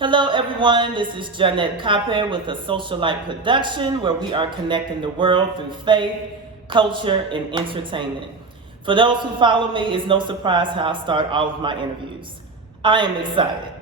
Hello everyone, this is July Takeover with a Socialite production where we are connecting the world through faith, culture, and entertainment. For those who follow me, it's no surprise how I start all of my interviews. I am excited,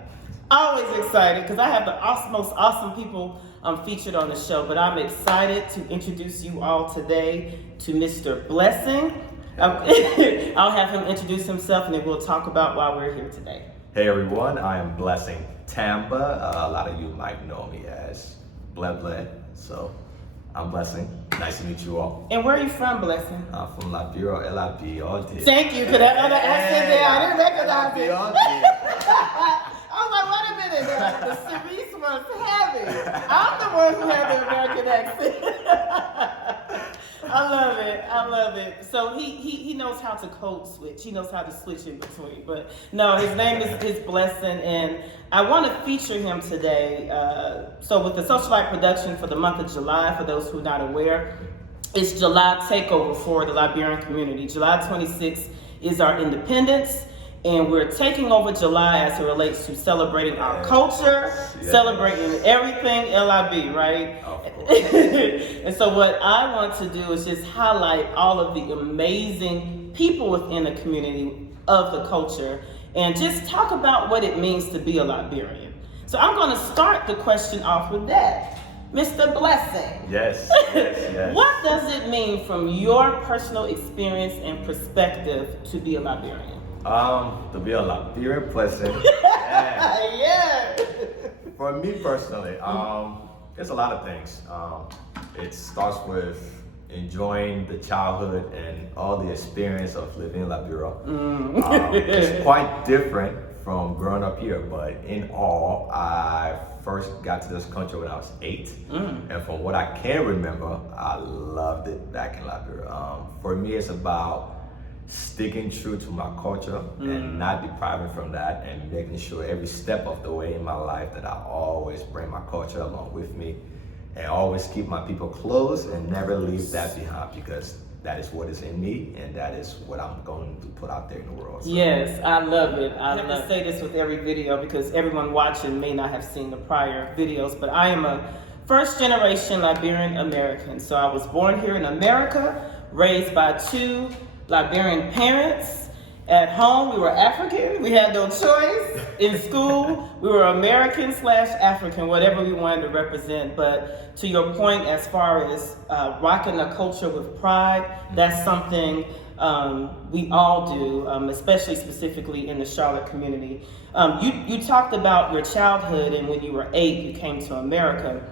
always excited, because I have the most awesome people featured on the show, but I'm excited to introduce you all today to Mr. Blessing. I'll have him introduce himself and then we'll talk about why we're here today. Hey everyone, I am Blessing Tamba. A lot of you might know me as Ble. So I'm Blessing. Nice to meet you all. And where are you from, Blessing? I'm from Liberia, LIB, all day. Thank you for that other accent there. I didn't recognize it. I was like, wait a minute. The Cerise was heavy. I'm the one who had the American accent. I love it. So he knows how to code switch. He knows how to switch in between. But no, his name is Blessing, and I want to feature him today. So with the Socialite production for the month of July, for those who are not aware, it's July Takeover for the Liberian community. July 26th is our independence, and we're taking over July as it relates to celebrating our culture, celebrating everything LIB, right? And so what I want to do is just highlight all of the amazing people within the community of the culture and just talk about what it means to be a Liberian. So I'm going to start the question off with that. Mr. Blessing. Yes. What does it mean from your personal experience and perspective to be a Liberian? To be a Liberian Blessing. Yeah. For me personally, there's a lot of things. It starts with enjoying the childhood and all the experience of living in Liberia. It's quite different from growing up here, but in all, I first got to this country when I was 8. And from what I can remember, I loved it back in Liberia. For me, it's about sticking true to my culture and not depriving from that, and making sure every step of the way in my life that I always bring my culture along with me and always keep my people close and never leave that behind, because that is what is in me and that is what I'm going to put out there in the world. So. Yes, I love it. I have to say this with every video because everyone watching may not have seen the prior videos, but I am a first generation Liberian American. So I was born here in America, raised by 2 Liberian parents. At home, we were African. We had no choice. In school, we were American/African, whatever we wanted to represent. But to your point, as far as rocking a culture with pride, that's something we all do, especially specifically in the Charlotte community. You talked about your childhood, and when you were 8, you came to America.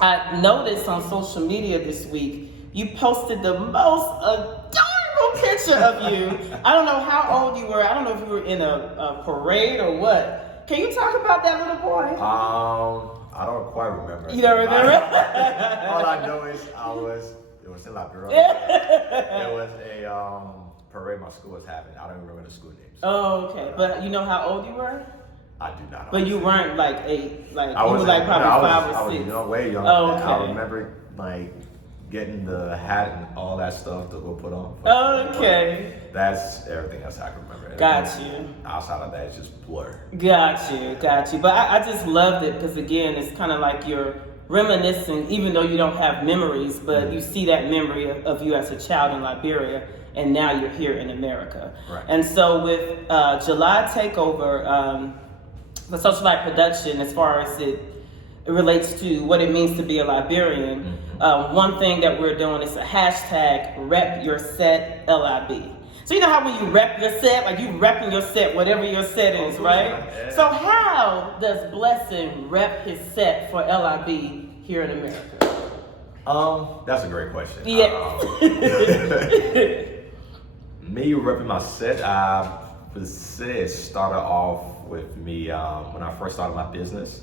I noticed on social media this week, you posted the most adorable picture of you. I don't know how old you were. I don't know if you were in a parade or what. Can you talk about that little boy? I don't quite remember. You don't remember? All I know is it was in Liberia. It was a parade my school was having. I don't remember the school names. Oh, okay. But you know how old you were? I do not know. But you weren't like 8. Like I you were like probably 5 or 6. I was way younger. Oh, okay. I remember like getting the hat and all that stuff to go put on. Okay. That's everything else I can remember. Got you. Outside of that, it's just blur. Got you. But I just loved it because, again, it's kind of like you're reminiscing, even though you don't have memories, but you see that memory of you as a child in Liberia, and now you're here in America. Right. And so with July Takeover, the Socialite production, as far as it relates to what it means to be a Liberian, one thing that we're doing is a hashtag rep your set LIB. So you know how when you rep your set, like you repping your set, whatever your set is, right? Yeah. So how does Blessing rep his set for LIB here in America? That's a great question. Yeah. Me repping my set, I would say it started off with me when I first started my business.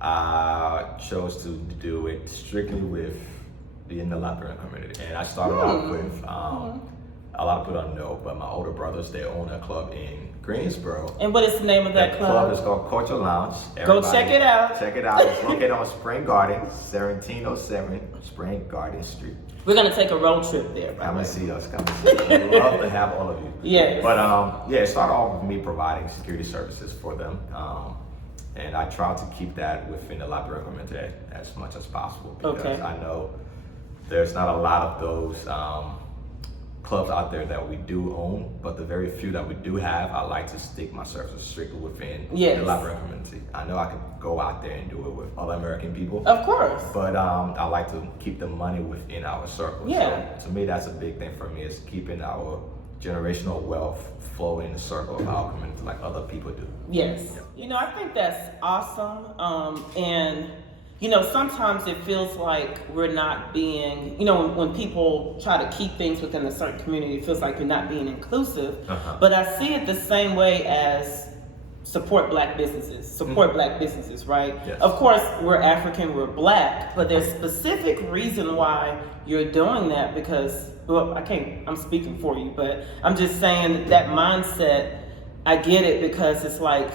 I chose to do it strictly with being the Liberian community. And I started out with, a lot of people don't know, but my older brothers, they own a club in Greensboro. And what is the name of that club? That club is called Culture Lounge. Go check it out. Check it out. It's located on Spring Garden, 1707 Spring Garden Street. We're going to take a road trip there. Come and see us. We'd love to have all of you. Yes. But it started off with me providing security services for them. And I try to keep that within the Liberian community as much as possible, because I know there's not a lot of those clubs out there that we do own, but the very few that we do have, I like to stick my services strictly within the Liberian community. I know I could go out there and do it with other American people, of course, but I like to keep the money within our circle. So to me, that's a big thing for me, is keeping our generational wealth flowing in the circle of our community like other people do. Yes. You know, I think that's awesome. And you know, sometimes it feels like we're not being, you know, when people try to keep things within a certain community, it feels like you're not being inclusive. But I see it the same way as support black businesses, black businesses, right? Yes. Of course, we're African, we're black, but there's specific reason why you're doing that, because, well, I'm speaking for you, but I'm just saying that mindset, I get it, because it's like,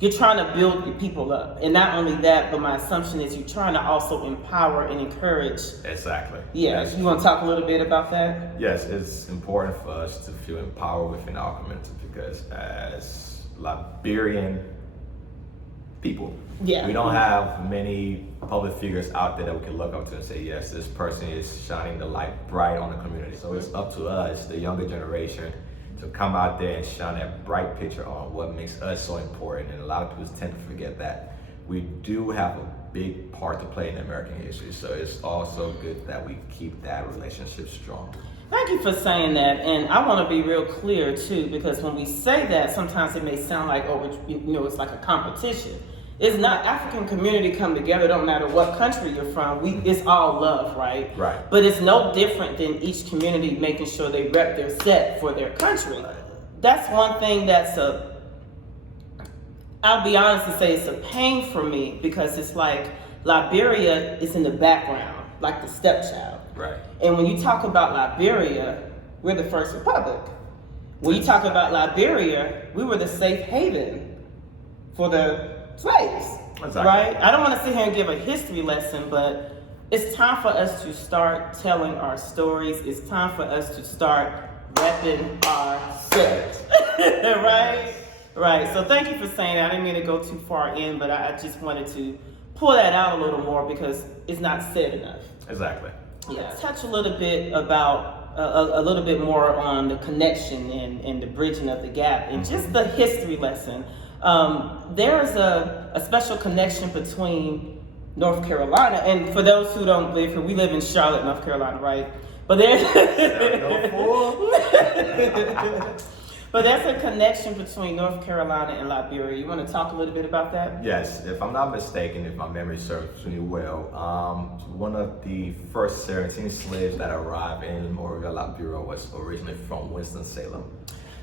you're trying to build your people up. And not only that, but my assumption is you're trying to also empower and encourage. Exactly. Yeah, you want to talk a little bit about that? Yes, it's important for us to feel empowered within our community, because as Liberian people, we don't have many public figures out there that we can look up to and say, yes, this person is shining the light bright on the community. So it's up to us, the younger generation, to come out there and shine that bright picture on what makes us so important. And a lot of people tend to forget that we do have a big part to play in American history. So it's also good that we keep that relationship strong. Thank you for saying that. And I want to be real clear too, because when we say that, sometimes it may sound like, it's like a competition. It's not. African community come together, don't matter what country you're from. It's all love, right? Right. But it's no different than each community making sure they rep their set for their country. That's one thing I'll be honest and say it's a pain for me, because it's like Liberia is in the background, like the stepchild. Right. And when you talk about Liberia, we're the first republic. When you talk about Liberia, we were the safe haven for the slaves, right? I don't want to sit here and give a history lesson, but it's time for us to start telling our stories. It's time for us to start repping our set, right? Right. So thank you for saying that. I didn't mean to go too far in, but I just wanted to pull that out a little more, because it's not said enough. Exactly. Yeah. Let's touch a little bit about a little bit more on the connection and the bridging of the gap, and just the history lesson. There is a special connection between North Carolina, and for those who don't live here, we live in Charlotte, North Carolina, right? But there's a connection between North Carolina and Liberia. You want to talk a little bit about that? Yes, if I'm not mistaken, if my memory serves me well, one of the first 17 slaves that arrived in Monrovia, Liberia was originally from Winston-Salem.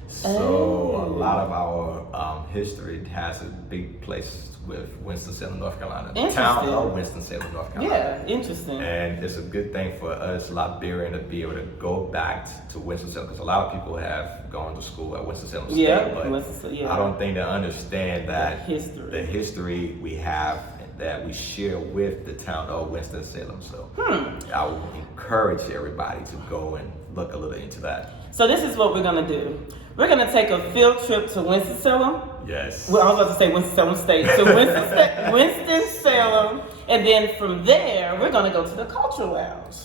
So a lot of our history has a big place with Winston-Salem, North Carolina. The town of Winston-Salem, North Carolina. Yeah, interesting. And it's a good thing for us Liberians to be able to go back to Winston-Salem, because a lot of people have gone to school at Winston-Salem State, but I don't think they understand that the history we have that we share with the town of Winston-Salem. So I would encourage everybody to go and look a little into that. So this is what we're gonna do. We're gonna take a field trip to Winston-Salem. Yes. Well, I was about to say Winston-Salem State. So Winston-Salem, and then from there, we're gonna go to the Cultural Lounge.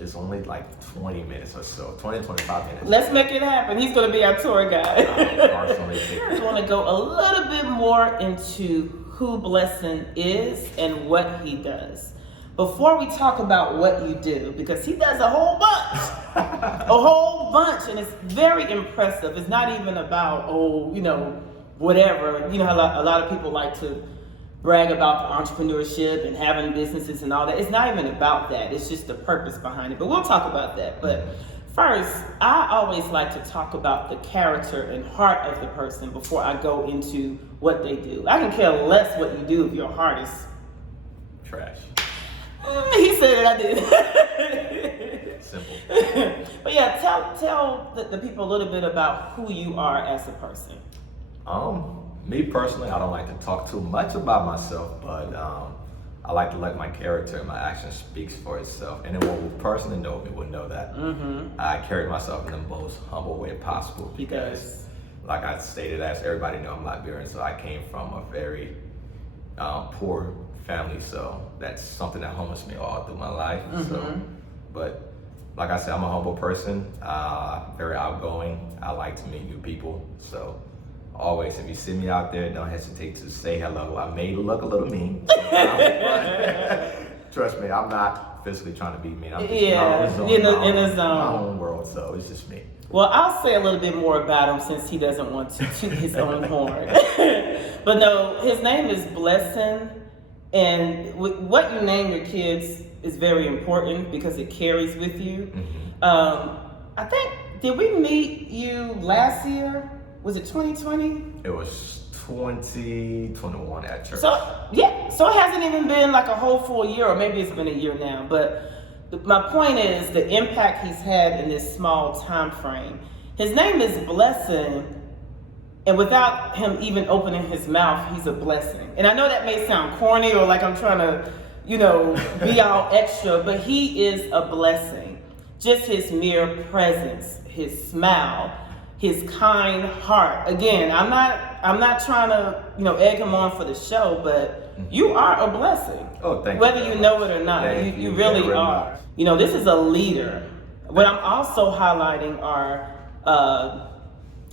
It's only like 20 minutes or so, 20, 25 minutes. Let's make it happen. He's gonna be our tour guide. I wanna go a little bit more into who Blessing is and what he does. Before we talk about what you do, because he does a whole bunch, and it's very impressive. It's not even about, whatever. You know how a lot of people like to brag about the entrepreneurship and having businesses and all that. It's not even about that. It's just the purpose behind it. But we'll talk about that. But first, I always like to talk about the character and heart of the person before I go into what they do. I can care less what you do if your heart is trash. He said it, I did. Simple. But yeah, tell the people a little bit about who you are as a person. Me personally, I don't like to talk too much about myself, but I like to let my character and my action speaks for itself. Anyone who personally know me would know that. I carry myself in the most humble way possible, because like I stated, as everybody know, I'm Liberian, so I came from a very poor family, so that's something that humbles me all through my life. So, but like I said, I'm a humble person, very outgoing. I like to meet new people, so always, if you see me out there, don't hesitate to say hello. I may look a little mean. Trust me, I'm not physically trying to be mean. I'm just in the zone. My own world, so it's just me. Well, I'll say a little bit more about him since he doesn't want to toot his own horn. But no, his name is Blessing, and what you name your kids is very important because it carries with you. I think, did we meet you last year? Was it 2020? It was 2021 at church. So it hasn't even been like a whole full year, or maybe it's been a year now. But my point is the impact he's had in this small time frame. His name is Blessing, and without him even opening his mouth, he's a blessing. And I know that may sound corny or like I'm trying to, be all extra, but he is a blessing. Just his mere presence, his smile, his kind heart. Again, I'm not trying to, egg him on for the show, but you are a blessing. Oh, thank you. Whether you know it or not, you really are. This is a leader. What I'm also highlighting are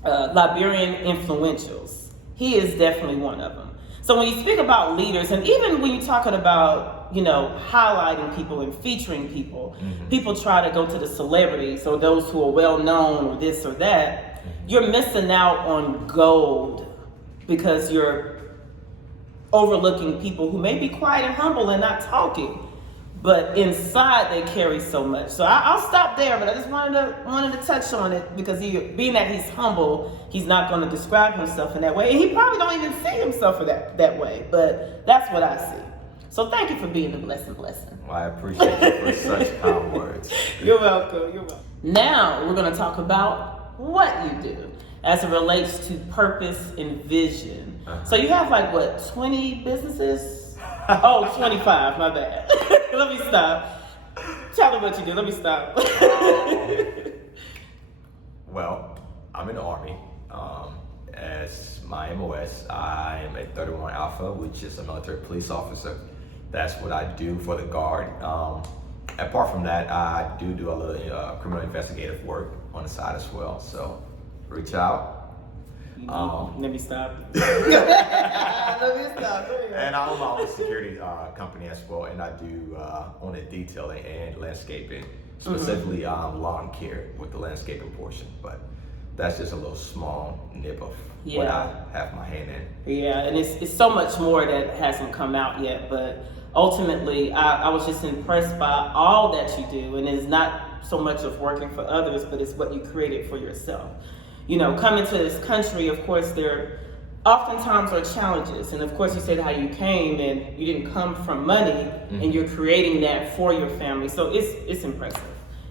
Liberian Influentials. He is definitely one of them. So when you speak about leaders, and even when you're talking about, highlighting people and featuring people, people try to go to the celebrities or those who are well known or this or that. You're missing out on gold because you're overlooking people who may be quiet and humble and not talking, but inside they carry so much. So I'll stop there, but I just wanted to touch on it because being that he's humble, he's not going to describe himself in that way, and he probably don't even see himself that way. But that's what I see. So thank you for being the blessing. Well, I appreciate you for such kind words. You're welcome. Now we're going to talk about what you do as it relates to purpose and vision. So you have 20 businesses? 25, my bad. Let me stop. Tell me what you do. Let me stop. Well, I'm in the Army. As my MOS, I am a 31 Alpha, which is a military police officer. That's what I do for the Guard. Apart from that, I do a little criminal investigative work on the side as well. So reach out. Let me stop. And I own my own security company as well, and I do own the detailing and landscaping, specifically lawn care with the landscaping portion. But that's just a little small nip of what I have my hand in. Yeah, and it's so much more that hasn't come out yet, but ultimately I was just impressed by all that you do, and it's not so much of working for others, but it's what you created for yourself. Coming to this country, of course, there oftentimes are challenges, and of course you said how you came and you didn't come from money, and you're creating that for your family, so it's impressive.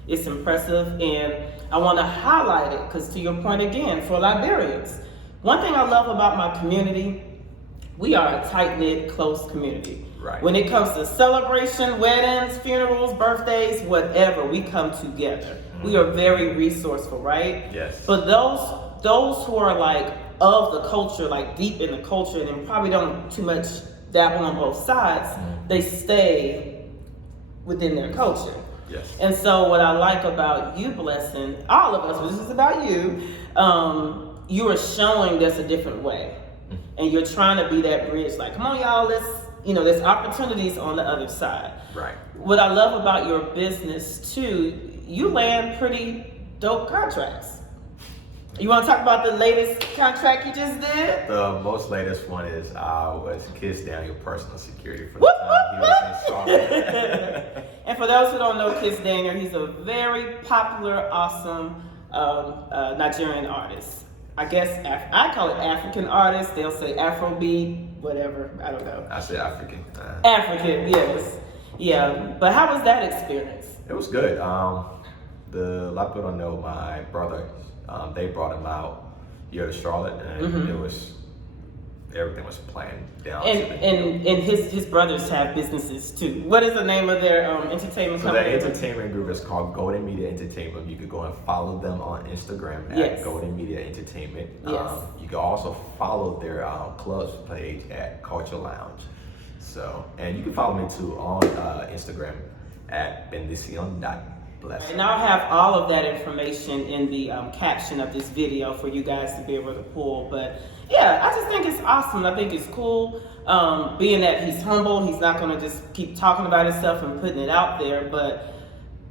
It's impressive, and I want to highlight it because, to your point again, for Liberians, one thing I love about my community, we are a tight-knit, close community. Right. When it comes to celebration, weddings, funerals, birthdays, whatever, we come together. We are very resourceful, right? Yes. But those who are of the culture, deep in the culture, and probably don't too much dabble on both sides, they stay within their culture. Yes. And so what I like about you, Blessing, all of us, but this is about you, you are showing there's a different way. And you're trying to be that bridge, come on y'all, there's opportunities on the other side. Right. What I love about your business too, you land pretty dope contracts. You want to talk about the latest contract you just did? The most latest one is was Kiss Daniel personal security for the time he was in Charlotte. And for those who don't know Kiss Daniel, he's a very popular, awesome Nigerian artist. I guess I call it African artist. They'll say Afrobeat, whatever. I don't know. I say African. African, yes. Yeah. But how was that experience? It was good. A lot of people don't know my brother. They brought him out here to Charlotte, and it was everything was planned down. And his brothers have businesses too. What is the name of their entertainment company? The entertainment group is called Golden Media Entertainment. You can go and follow them on Instagram at Golden Media Entertainment. Yes. You can also follow their clubs page at Culture Lounge. So, and you can follow me too on Instagram at bendición.blessing. And I'll have all of that information in the caption of this video for you guys to be able to pull. But yeah, I just think it's awesome. I think it's cool, being that he's humble. He's not going to just keep talking about himself and putting it out there. But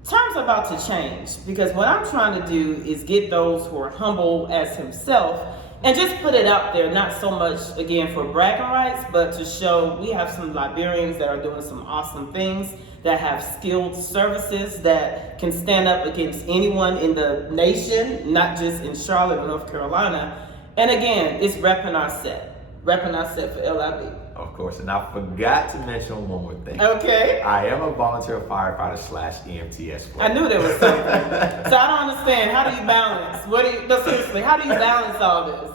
times are about to change, because what I'm trying to do is get those who are humble as himself and just put it out there, not so much, again, for bragging rights, but to show we have some Liberians that are doing some awesome things, that have skilled services that can stand up against anyone in the nation, not just in Charlotte or North Carolina. And again, it's repping our set for LIB. Of course, and I forgot to mention one more thing. Okay. I am a volunteer firefighter / EMTS. I knew there was something. So I don't understand. How do you balance? No, seriously, how do you balance all this?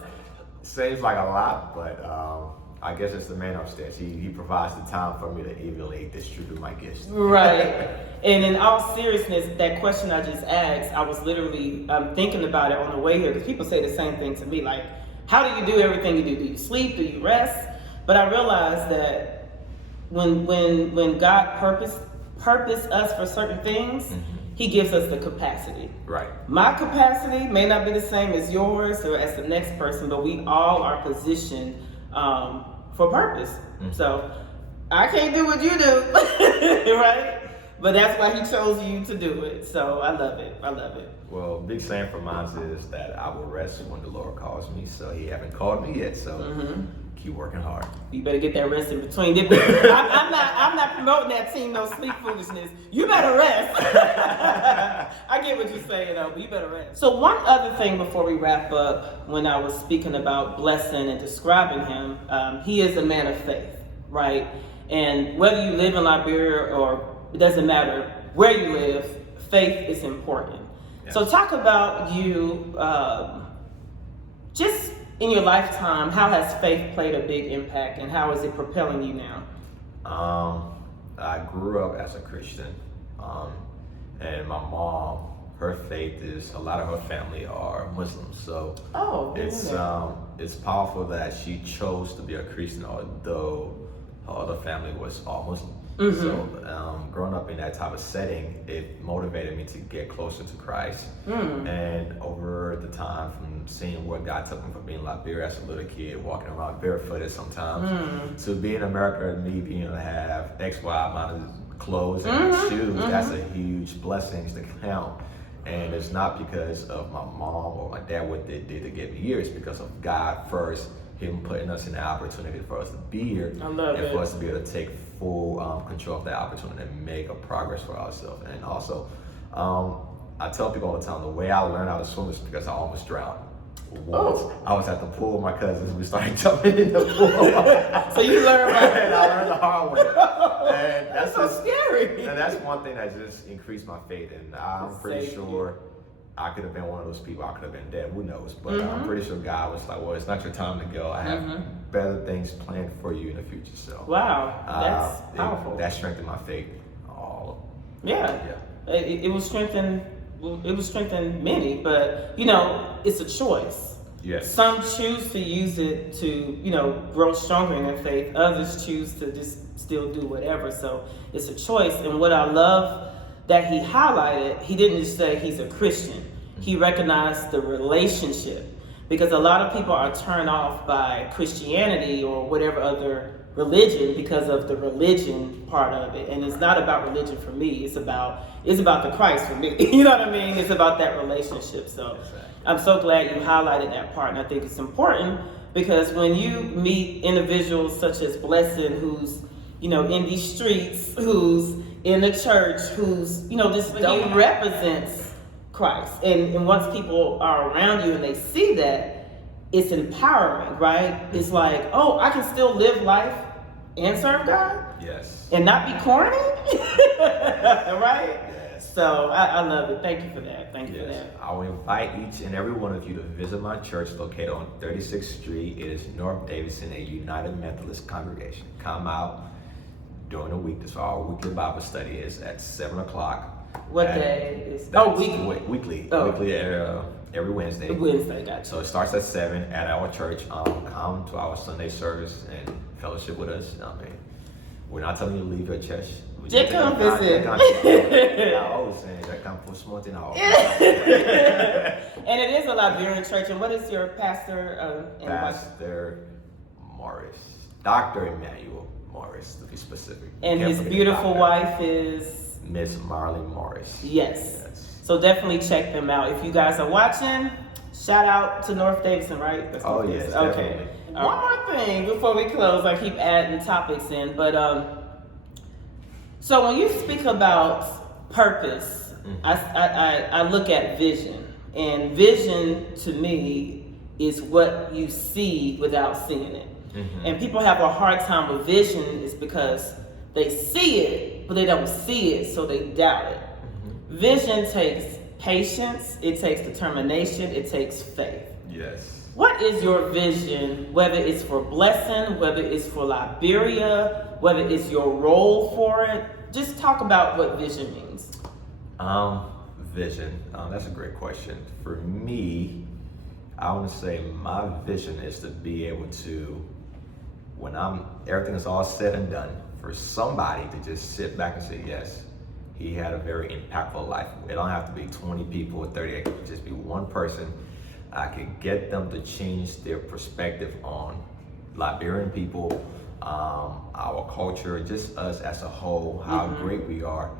Seems like a lot, but I guess it's the man upstairs. He provides the time for me to evenly distribute my gifts. Right. And in all seriousness, that question I just asked, I was literally thinking about it on the way here, because people say the same thing to me, like, how do you do everything you do? Do you sleep? Do you rest? But I realized that when God purpose us for certain things, he gives us the capacity. Right. My capacity may not be the same as yours or as the next person, but we all are positioned for purpose. So I can't do what you do, right? But that's why he chose you to do it. So I love it. I love it. Well, big saying for mine is that I will rest when the Lord calls me. So he haven't called me yet. So keep working hard. You better get that rest in between. I'm not promoting that team no sleep foolishness. You better rest. I get what you're saying though, but you better rest. So one other thing before we wrap up, when I was speaking about Blessing and describing him, he is a man of faith, right? And whether you live in Liberia or it doesn't matter where you live, faith is important. Yes. So talk about you, just in your lifetime, how has faith played a big impact, and how is it propelling you now? I grew up as a Christian, and my mom, her faith is, a lot of her family are Muslims, so it's powerful that she chose to be a Christian, although her other family was all Muslim. So growing up in that type of setting, it motivated me to get closer to Christ. And over the time, from seeing where God took me from being in Liberia as a little kid, walking around barefooted sometimes, to being in America and me being able to have X, Y amount of clothes and shoes, that's a huge blessing to count. And it's not because of my mom or my dad, what they did to get me here. It's because of God first, him putting us in the opportunity for us to be here, and for us to be able to take full control of that opportunity and make a progress for ourselves. And also, I tell people all the time, the way I learned how to swim is because I almost drowned. Once I was at the pool with my cousins, we started jumping in the pool. So you learned and I learned the hard way. And that's so scary. And that's one thing that just increased my faith. And I'm pretty sure I could have been one of those people. I could have been dead. Who knows? But I'm pretty sure God was like, well, it's not your time to go. I have better things planned for you in the future. So wow, that's powerful. That strengthened my faith. It will strengthen. It will strengthen many, but it's a choice. Yes. Some choose to use it to grow stronger in their faith. Others choose to just still do whatever. So it's a choice. And what I love that he highlighted, he didn't just say he's a Christian. He recognized the relationship, because a lot of people are turned off by Christianity or whatever other religion because of the religion part of it. And it's not about religion for me. It's about the Christ for me. You know what I mean? It's about that relationship. So I'm so glad you highlighted that part. And I think it's important, because when you meet individuals such as Blessing, who's, in these streets, who's in the church, who's, just he represents Christ. And once people are around you and they see that, it's empowering, right? It's like, oh, I can still live life and serve God? Yes. And not be corny? Right? Yes. Yes. So I love it. Thank you for that. Thank you for that. I will invite each and every one of you to visit my church located on 36th Street. It is North Davidson, a United Methodist congregation. Come out during the week. That's our weekly Bible study is at 7 o'clock. What day is? Weekly. Weekly. Weekly every Wednesday. Wednesday, gotcha. So it starts at 7 at our church. Come to our Sunday service and fellowship with us. I mean, we're not telling you to leave your church. Just come visit. I always say that come for something out. And it is a Liberian church. And what is your pastor? Pastor Morris, Dr. Emmanuel Morris, to be specific. And his beautiful wife is Miss Marlene Morris. Yes. So definitely check them out. If you guys are watching, shout out to North Davidson, right? That's North yes, Davidson. Okay. Definitely. One more thing before we close. I keep adding topics in, but so when you speak about purpose, I look at vision, and vision to me is what you see without seeing it. And people have a hard time with vision is because they see it, but they don't see it, so they doubt it. Vision takes patience, it takes determination, it takes faith. Yes. What is your vision, whether it's for Blessing, whether it's for Liberia, whether it's your role for it? Just talk about what vision means. Vision, that's a great question. For me, I want to say my vision is to be able to, when everything is all said and done, for somebody to just sit back and say, yes, he had a very impactful life. It don't have to be 20 people or 30, it could just be one person. I could get them to change their perspective on Liberian people, our culture, just us as a whole, how great we are,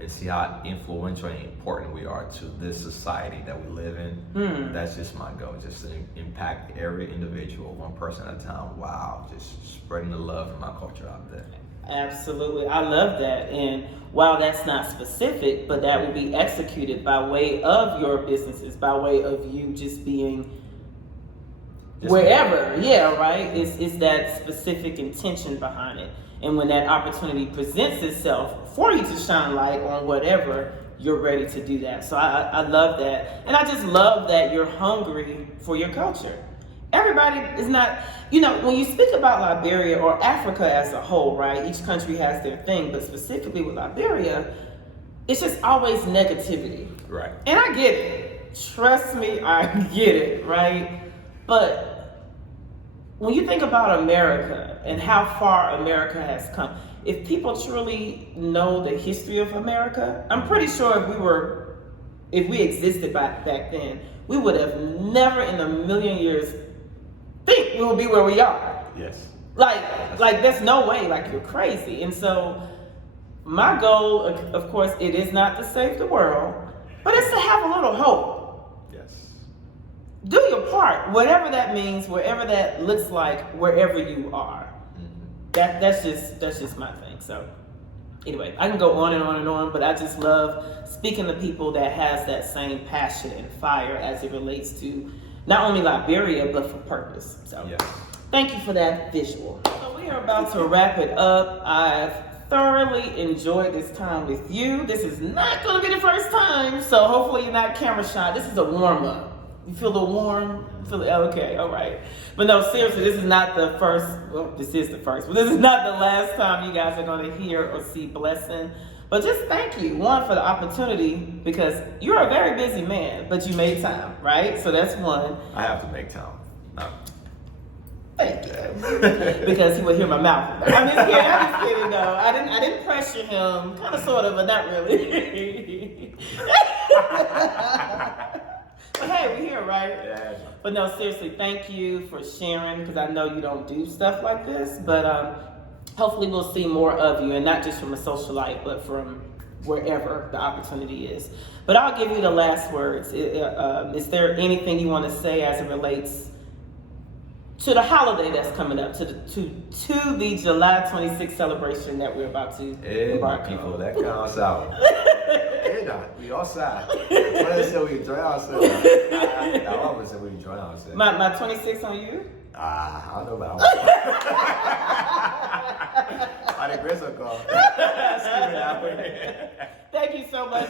and see how influential and important we are to this society that we live in. That's just my goal, just to impact every individual, one person at a time. Wow, just spreading the love from our culture out there. Absolutely. I love that. And while that's not specific, but that will be executed by way of your businesses, by way of you just being wherever. Yeah, right? It's that specific intention behind it. And when that opportunity presents itself for you to shine light on whatever, you're ready to do that. So I love that. And I just love that you're hungry for your culture. Everybody is not, when you speak about Liberia or Africa as a whole, right? Each country has their thing, but specifically with Liberia, it's just always negativity. Right. And I get it. Trust me, I get it, right? But when you think about America and how far America has come, if people truly know the history of America, I'm pretty sure if we existed back then, we would have never in a million years think we will be where we are. Yes. Like there's no way, like you're crazy. And so my goal, of course, it is not to save the world, but it's to have a little hope. Yes. Do your part, whatever that means, wherever that looks like, wherever you are. That's just my thing. So anyway, I can go on and on and on, but I just love speaking to people that has that same passion and fire as it relates to not only Liberia, but for purpose. So Thank you for that visual. So we are about to wrap it up. I've thoroughly enjoyed this time with you. This is not going to be the first time, so hopefully you're not camera shy. This is a warm-up. You feel the warm? Okay, all right. But no, seriously, this is not the first. Well, this is the first, but this is not the last time you guys are going to hear or see Blessing. But just thank you, one, for the opportunity, because you're a very busy man, but you made time, right? So that's one. I have to make time. Thank you. Because he would hear my mouth. I'm just kidding though. I didn't pressure him. Kind of, sort of, but not really. But hey, we're here, right? Yeah. But no, seriously, thank you for sharing, because I know you don't do stuff like this, but hopefully we'll see more of you, and not just from a socialite, but from wherever the opportunity is. But I'll give you the last words. Is there anything you want to say as it relates to the holiday that's coming up, to the July 26th celebration that we're about to embark on? People, that counts out. We outside. What is it? We enjoy ourselves. I always say we enjoy ourselves. My 26 on you? I don't know about I didn't Grizzle call. Thank you so much.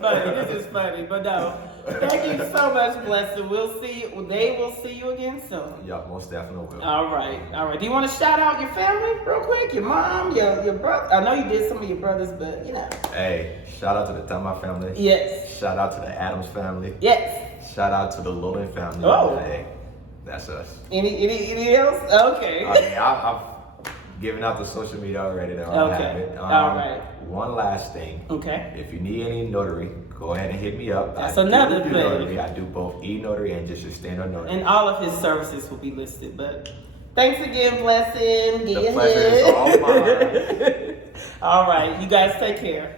This is funny, but no. Thank you so much, Blessing. We'll see you. They will see you again soon. Yeah, most definitely will. All right. Do you want to shout out your family real quick? Your mom, your brother. I know you did some of your brothers, but you know. Hey, shout out to the Tamba family. Yes. Shout out to the Adams family. Yes. Shout out to the Lolan family. Oh. Hey, that's us. Any else? Okay. I mean, I've given out the social media already. That I have it. All right. One last thing. Okay. If you need any notary, go ahead and hit me up. That's another thing. Notary. I do both e-notary and just your standard notary. And all of his services will be listed. But thanks again, Blessing. The pleasure is all mine. All right. You guys take care.